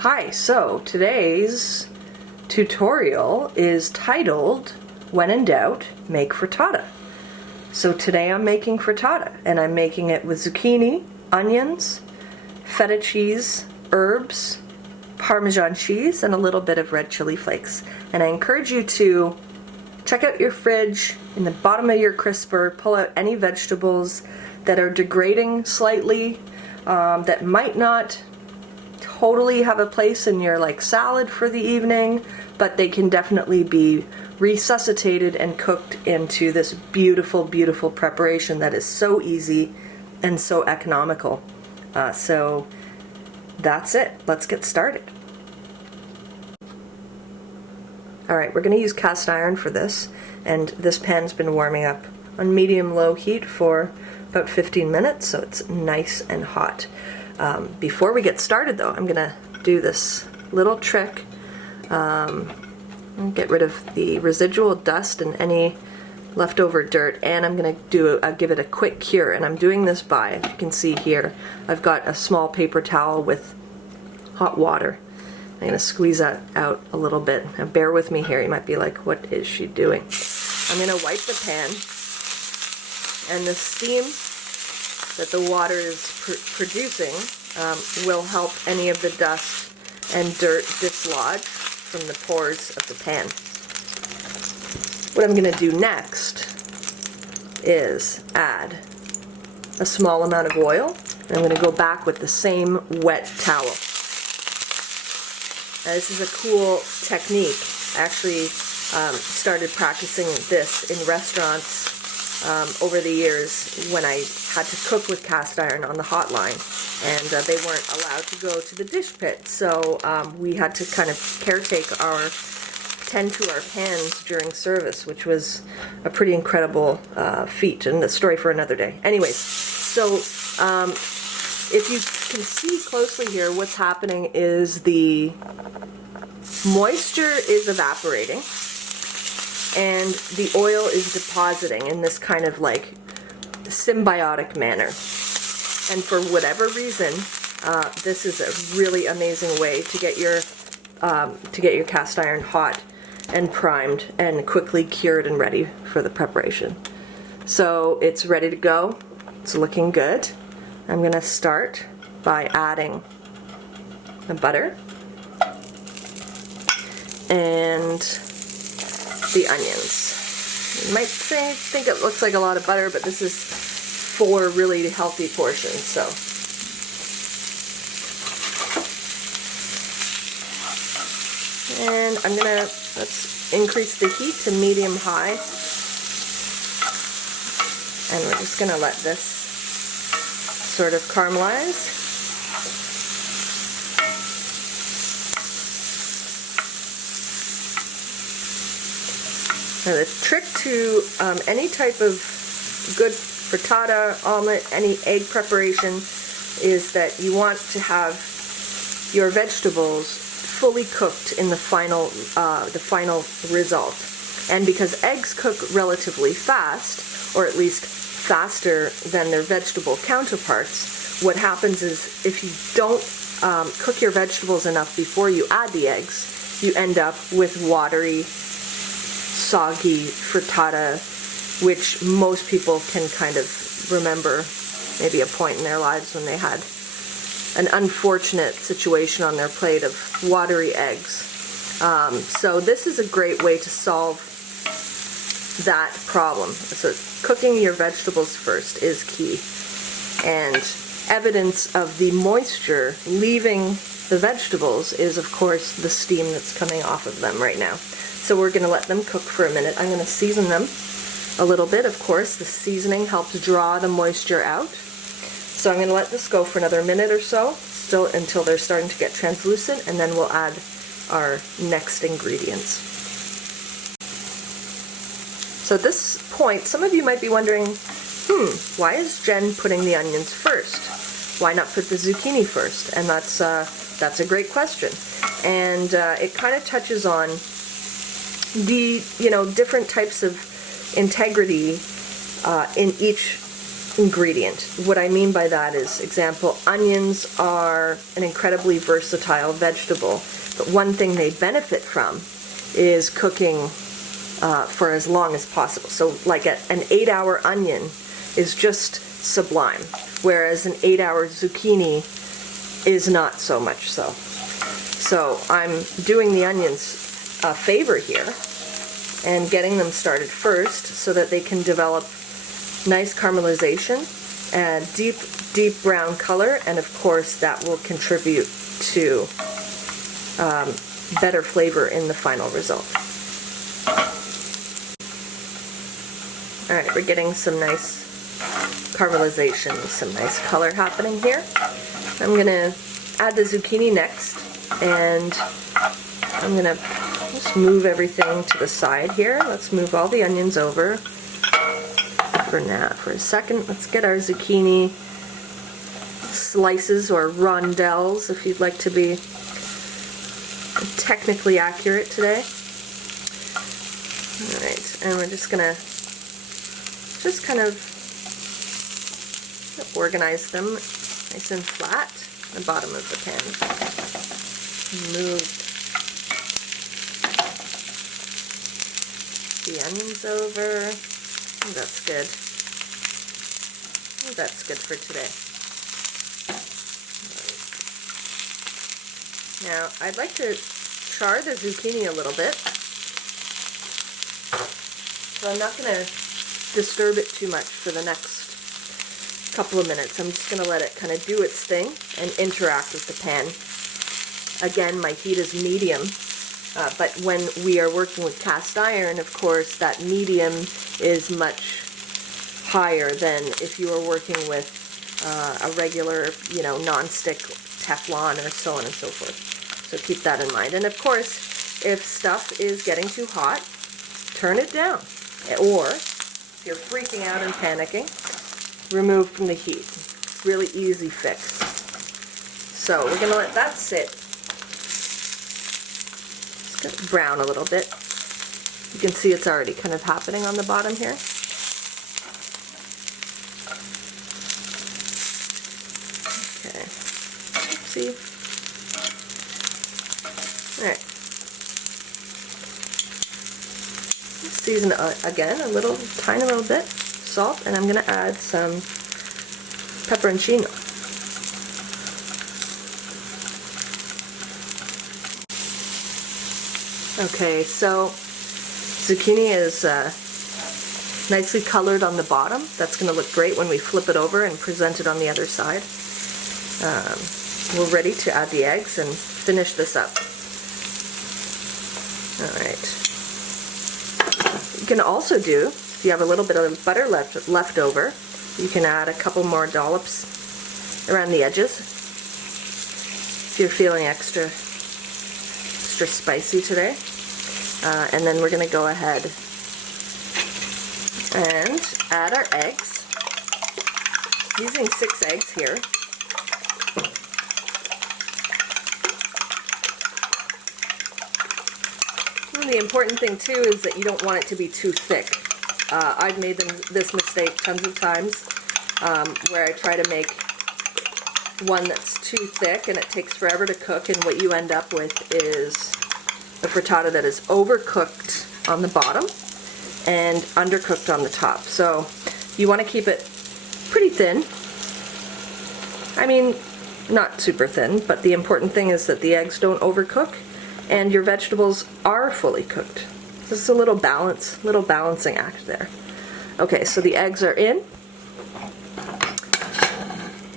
Hi, so today's tutorial is titled, When in Doubt, Make Frittata. So today I'm making frittata, and I'm making it with zucchini, onions, feta cheese, herbs, Parmesan cheese, and a little bit of red chili flakes. And I encourage you to check out your fridge, in the bottom of your crisper, pull out any vegetables that are degrading slightly, that might not totally have a place in your salad for the evening, but they can definitely be resuscitated and cooked into this beautiful, beautiful preparation that is so easy and so economical. So that's it. Let's get started. Alright, we're going to use cast iron for this, and this pan's been warming up on medium-low heat for about 15 minutes, so it's nice and hot. Before we get started though, I'm going to do this little trick, get rid of the residual dust and any leftover dirt, and I'm going to give it a quick cure. And I'm doing this by, as you can see here, I've got a small paper towel with hot water. I'm going to squeeze that out a little bit. Now bear with me here, you might be like, what is she doing? I'm going to wipe the pan, and the steam that the water is producing will help any of the dust and dirt dislodge from the pores of the pan. What I'm going to do next is add a small amount of oil, and I'm going to go back with the same wet towel. Now, this is a cool technique. I actually started practicing this in restaurants over the years when I had to cook with cast iron on the hotline, and they weren't allowed to go to the dish pit, so we had to kind of tend to our pans during service, which was a pretty incredible feat, and a story for another day. Anyways, so if you can see closely here, what's happening is the moisture is evaporating and the oil is depositing in this kind of symbiotic manner. And for whatever reason, this is a really amazing way to get your cast iron hot and primed and quickly cured and ready for the preparation. So it's ready to go. It's looking good. I'm going to start by adding the butter and the onions. You might think it looks like a lot of butter, but this is 4 really healthy portions. So and let's increase the heat to medium-high, and we're just going to let this sort of caramelize. Now the trick to any type of good frittata, omelet, any egg preparation is that you want to have your vegetables fully cooked in the final result. And because eggs cook relatively fast, or at least faster than their vegetable counterparts, what happens is if you don't cook your vegetables enough before you add the eggs, you end up with watery, soggy frittata, which most people can kind of remember maybe a point in their lives when they had an unfortunate situation on their plate of watery eggs. So this is a great way to solve that problem. So cooking your vegetables first is key, and evidence of the moisture leaving the vegetables is, of course, the steam that's coming off of them right now. So we're going to let them cook for a minute. I'm going to season them a little bit. Of course, the seasoning helps draw the moisture out. So I'm going to let this go for another minute or so, still until they're starting to get translucent, and then we'll add our next ingredients. So at this point, some of you might be wondering, why is Jen putting the onions first? Why not put the zucchini first? And that's a great question. And it kind of touches on the different types of integrity in each ingredient. What I mean by that is, example, onions are an incredibly versatile vegetable, but one thing they benefit from is cooking for as long as possible. So like an 8-hour onion is just sublime, whereas an 8-hour zucchini is not so much so. So I'm doing the onions a favor here and getting them started first so that they can develop nice caramelization and deep brown color, and of course that will contribute to better flavor in the final result. Alright, we're getting some nice caramelization, some nice color happening here. I'm going to add the zucchini next, and I'm going to just move everything to the side here. Let's move all the onions over for now. For a second, let's get our zucchini slices, or rondelles if you'd like to be technically accurate today. Alright, and we're just going to kind of organize them nice and flat at the bottom of the pan. Move the onions over. Oh, that's good. Oh, that's good for today. Now, I'd like to char the zucchini a little bit, so I'm not going to disturb it too much for the next couple of minutes. I'm just going to let it kind of do its thing and interact with the pan. Again, my heat is medium, but when we are working with cast iron, of course, that medium is much higher than if you are working with a regular, non-stick Teflon or so on and so forth. So keep that in mind. And of course, if stuff is getting too hot, turn it down. Or, if you're freaking out and panicking, remove from the heat. It's a really easy fix. So we're going to let that sit. It's going to brown a little bit. You can see it's already kind of happening on the bottom here. Okay. See? Alright. Season again, a tiny little bit, salt, and I'm going to add some pepperoncino. Okay, so zucchini is nicely colored on the bottom. That's going to look great when we flip it over and present it on the other side. We're ready to add the eggs and finish this up. Alright. You can also do, if you have a little bit of butter left over, you can add a couple more dollops around the edges if you're feeling extra spicy today. And then we're going to go ahead and add our eggs. Using 6 eggs here. The important thing too is that you don't want it to be too thick. I've made this mistake tons of times where I try to make one that's too thick and it takes forever to cook, and what you end up with is a frittata that is overcooked on the bottom and undercooked on the top. So you want to keep it pretty thin. I mean, not super thin, but the important thing is that the eggs don't overcook and your vegetables are fully cooked. This is a little balancing act there. Okay, so the eggs are in.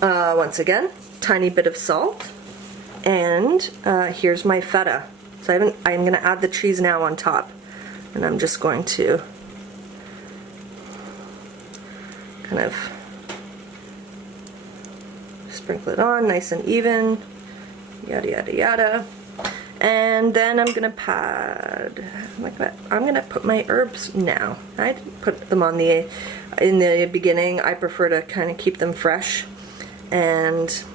Once again, tiny bit of salt, and here's my feta. So I'm going to add the cheese now on top, and I'm just going to kind of sprinkle it on nice and even, yada yada yada. And then I'm gonna put my herbs now. I didn't put them on in the beginning. I prefer to kind of keep them fresh and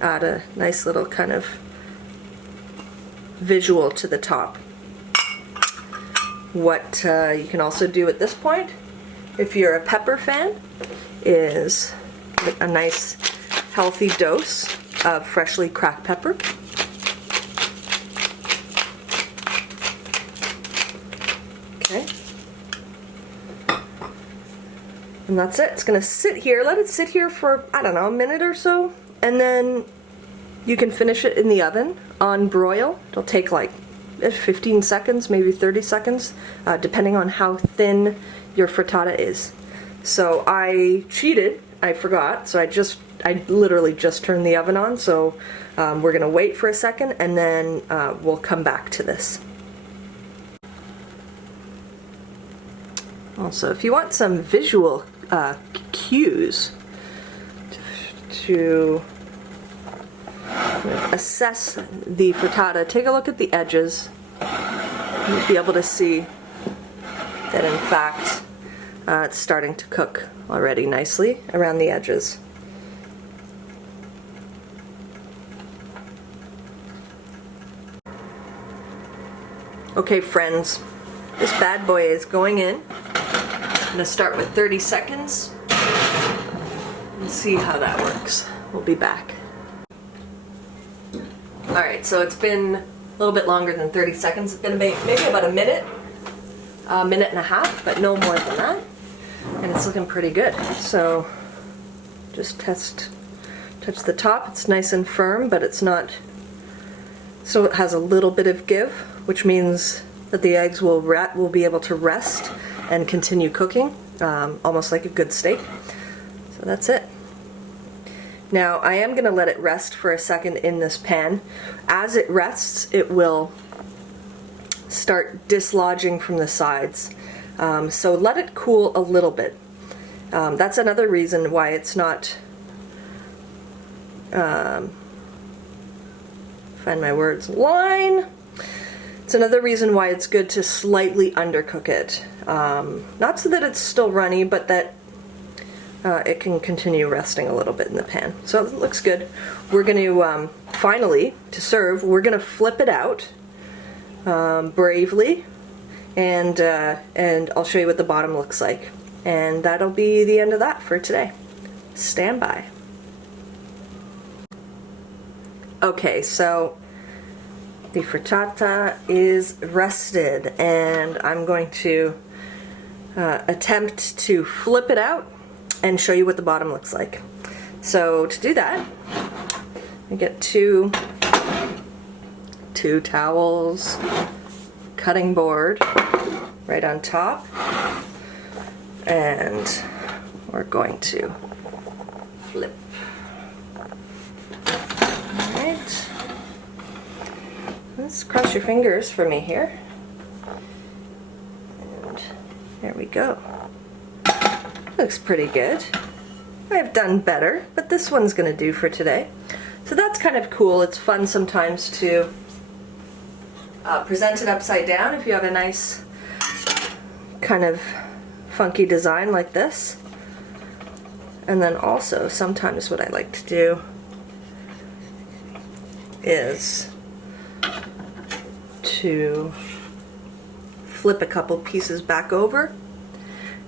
add a nice little kind of visual to the top. What you can also do at this point if you're a pepper fan, is a nice healthy dose of freshly cracked pepper. Okay. And that's it. It's gonna sit here. Let it sit here for, I don't know, a minute or so, and then you can finish it in the oven on broil. It'll take like 15 seconds, maybe 30 seconds, depending on how thin your frittata is. So I cheated, I forgot, so I literally just turned the oven on, so we're gonna wait for a second and then we'll come back to this. Also, if you want some visual cues to assess the frittata, take a look at the edges. You'll be able to see that in fact it's starting to cook already nicely around the edges. Okay friends, this bad boy is going in. I'm going to start with 30 seconds and see how that works. We'll be back. Alright, so it's been a little bit longer than 30 seconds. It's been maybe about a minute and a half, but no more than that. And it's looking pretty good. So just touch the top. It's nice and firm, but it's not, so it has a little bit of give, which means that the eggs will be able to rest and continue cooking, almost like a good steak. So that's it. Now I am going to let it rest for a second in this pan. As it rests, it will start dislodging from the sides. So let it cool a little bit. That's another reason why it's not, find my words, it's another reason why it's good to slightly undercook it. Not so that it's still runny, but that it can continue resting a little bit in the pan. So it looks good. We're going to, finally, to serve, we're going to flip it out bravely, and I'll show you what the bottom looks like. And that'll be the end of that for today. Stand by. Okay, so the frittata is rested, and I'm going to attempt to flip it out and show you what the bottom looks like. So to do that, I get two towels, cutting board right on top, and we're going to flip. Alright. Let's cross your fingers for me here. And there we go. Looks pretty good. I've done better, but this one's gonna do for today. So that's kind of cool. It's fun sometimes to present it upside down if you have a nice kind of funky design like this. And then also sometimes what I like to do is to flip a couple pieces back over,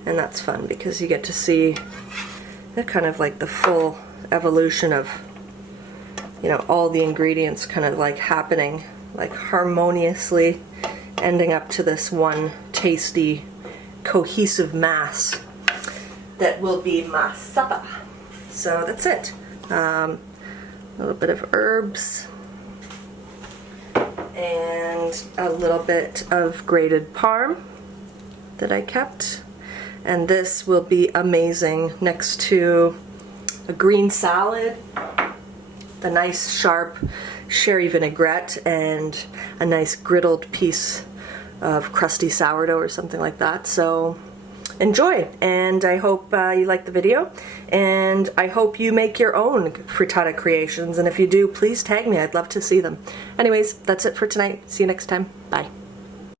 and that's fun because you get to see kind of like the full evolution of, you know, all the ingredients kind of like happening like harmoniously, ending up to this one tasty cohesive mass that will be my supper. So that's it. A little bit of herbs and a little bit of grated parm that I kept, and this will be amazing next to a green salad, the nice sharp sherry vinaigrette, and a nice griddled piece of crusty sourdough or something like that. So enjoy, and I hope you like the video, and I hope you make your own frittata creations, and if you do, please tag me. I'd love to see them. Anyways, that's it for tonight. See you next time. Bye.